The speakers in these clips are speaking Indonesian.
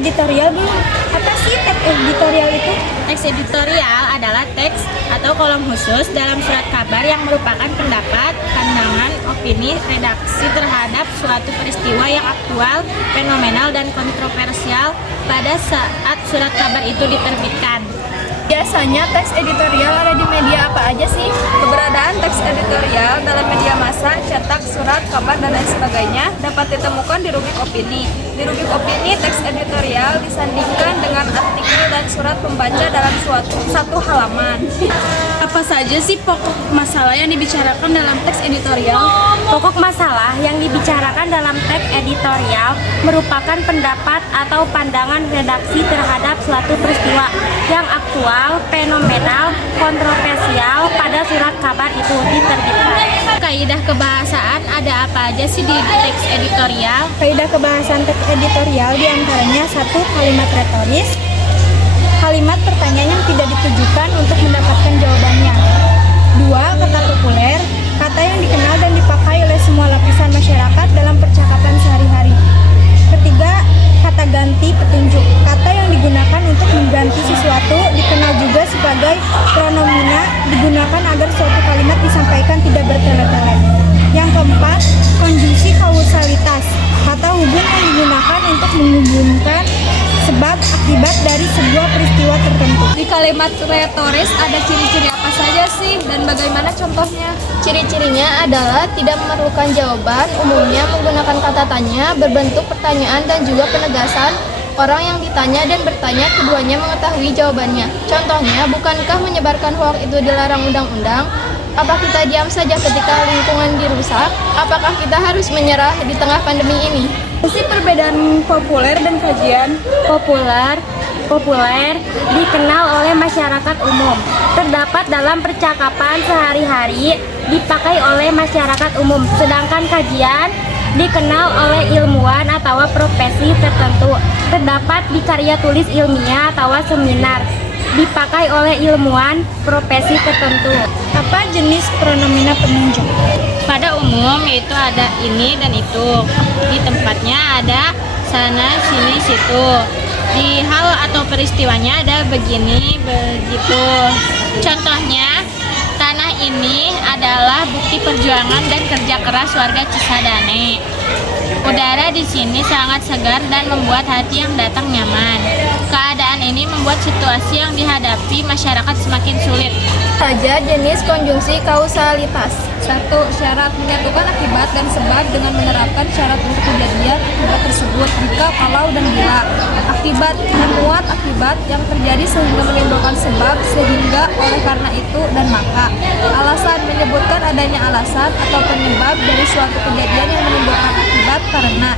editorial belum? Apa sih teks editorial itu? Teks editorial adalah teks atau kolom khusus dalam surat kabar yang merupakan pendapat, pandangan, opini, redaksi terhadap suatu peristiwa yang aktual, fenomenal, dan kontroversial pada saat surat kabar itu diterbitkan. Biasanya teks editorial ada di media apa aja sih? Keberadaan teks editorial dalam media massa, cetak, surat, kabar, dan lain sebagainya dapat ditemukan di rubrik opini. Di rubrik opini, teks editorial disandingkan dengan artikel dan surat pembaca dalam satu halaman. Apa saja sih pokok masalah yang dibicarakan dalam teks editorial? Pokok masalah yang dibicarakan dalam teks editorial merupakan pendapat atau pandangan redaksi terhadap suatu peristiwa yang aktual, fenomenal, kontroversial pada surat kabar itu diterbitkan. Kaidah kebahasaan ada apa aja sih di teks editorial? Kaidah kebahasan teks editorial diantaranya 1. Kalimat retoris, kalimat pertanyaan yang tidak ditujukan untuk mendapatkan jawabannya. 2. Kata populer, kata yang dikenal dan dipakai oleh semua lapisan masyarakat dalam percakapan sehari-hari. 3. Kata ganti petunjuk, kata yang digunakan untuk mengganti sesuatu, dikenal juga sebagai pronomina, digunakan agar suatu kalimat disampaikan tidak bertele-tele. Yang keempat, konjungsi kausalitas, kata hubung yang digunakan untuk menghubungkan sebab akibat dari sebuah peristiwa tertentu. Di kalimat retoris ada ciri-ciri apa saja sih dan bagaimana contohnya? Ciri-cirinya adalah tidak memerlukan jawaban, umumnya menggunakan kata tanya, berbentuk pertanyaan dan juga penegasan. Orang yang ditanya dan bertanya keduanya mengetahui jawabannya. Contohnya, bukankah menyebarkan hoaks itu dilarang undang-undang? Apa kita diam saja ketika lingkungan dirusak? Apakah kita harus menyerah di tengah pandemi ini? Apa perbedaan populer dan kajian? Populer dikenal oleh masyarakat umum, terdapat dalam percakapan sehari-hari, dipakai oleh masyarakat umum, sedangkan kajian dikenal oleh ilmuwan atau profesi tertentu, terdapat di karya tulis ilmiah atau seminar, dipakai oleh ilmuwan profesi tertentu. Apa jenis pronomina penunjuk? Pada umum yaitu ada ini dan itu. Di tempatnya ada sana, sini, situ. Di hal atau peristiwanya ada begini, begitu. Contohnya, tanah ini adalah bukti perjuangan dan kerja keras warga Cisadane. Udara di sini sangat segar dan membuat hati yang datang nyaman. Keadaan ini membuat situasi yang dihadapi masyarakat semakin sulit. Saja jenis konjungsi kausalitas. 1. Syarat menyatukan akibat dan sebab dengan menerapkan syarat untuk kejadian akibat tersebut jika, kalau, dan bila. Akibat memuat akibat yang terjadi sehingga menimbulkan sebab, sehingga, oleh karena itu, dan maka. Alasan menyebutkan adanya alasan atau penyebab dari suatu kejadian yang menimbulkan akibat karena.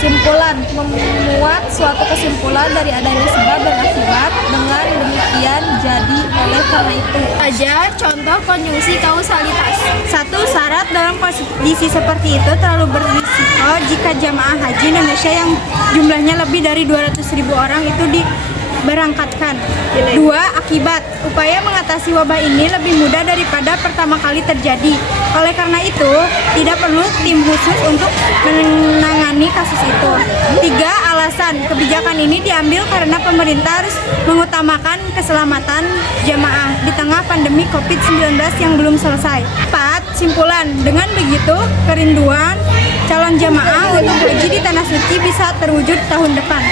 Simpulan memuat suatu kesimpulan dari adanya sebab dan akibat, dengan demikian jadi, oleh karena itu. Aja contoh konjungsi kausalitas. 1. Syarat dalam kondisi seperti itu terlalu berisiko jika jamaah haji Indonesia yang jumlahnya lebih dari 200.000 orang itu diberangkatkan. 2. Akibat, upaya mengatasi wabah ini lebih mudah daripada pertama kali terjadi. Oleh karena itu, tidak perlu tim khusus untuk menangani kasus itu. 3. Alasan, kebijakan ini diambil karena pemerintah harus mengutamakan keselamatan jamaah di tengah pandemi COVID-19 yang belum selesai. 4. Simpulan, dengan begitu kerinduan calon jamaah untuk haji di Tanah Suci bisa terwujud tahun depan.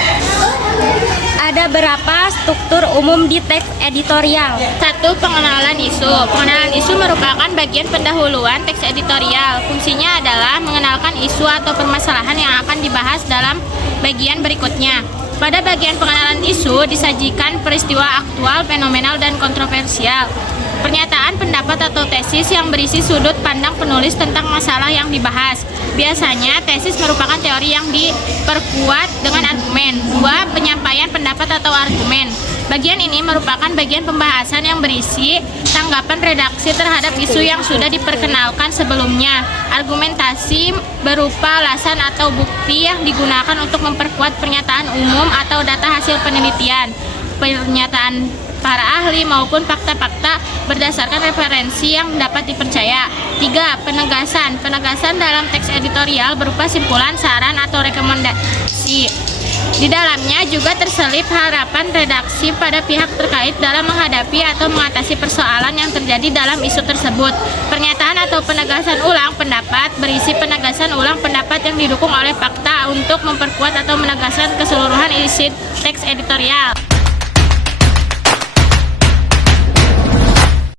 Ada berapa struktur umum di teks editorial? 1. Pengenalan isu. Pengenalan isu merupakan bagian pendahuluan teks editorial. Fungsinya adalah mengenalkan isu atau permasalahan yang akan dibahas dalam bagian berikutnya. Pada bagian pengenalan isu disajikan peristiwa aktual, fenomenal, dan kontroversial. Pernyataan, pendapat, atau tesis yang berisi sudut pandang penulis tentang masalah yang dibahas. Biasanya, tesis merupakan teori yang diperkuat dengan argumen. 2. Penyampaian pendapat atau argumen. Bagian ini merupakan bagian pembahasan yang berisi tanggapan redaksi terhadap isu yang sudah diperkenalkan sebelumnya. Argumentasi berupa alasan atau bukti yang digunakan untuk memperkuat pernyataan umum atau data hasil penelitian. Pernyataan para ahli maupun fakta-fakta berdasarkan referensi yang dapat dipercaya. 3. Penegasan. Penegasan dalam teks editorial berupa simpulan, saran, atau rekomendasi. Di dalamnya juga terselip harapan redaksi pada pihak terkait dalam menghadapi atau mengatasi persoalan yang terjadi dalam isu tersebut. Pernyataan atau penegasan ulang pendapat berisi penegasan ulang pendapat yang didukung oleh fakta untuk memperkuat atau menegaskan keseluruhan isi teks editorial.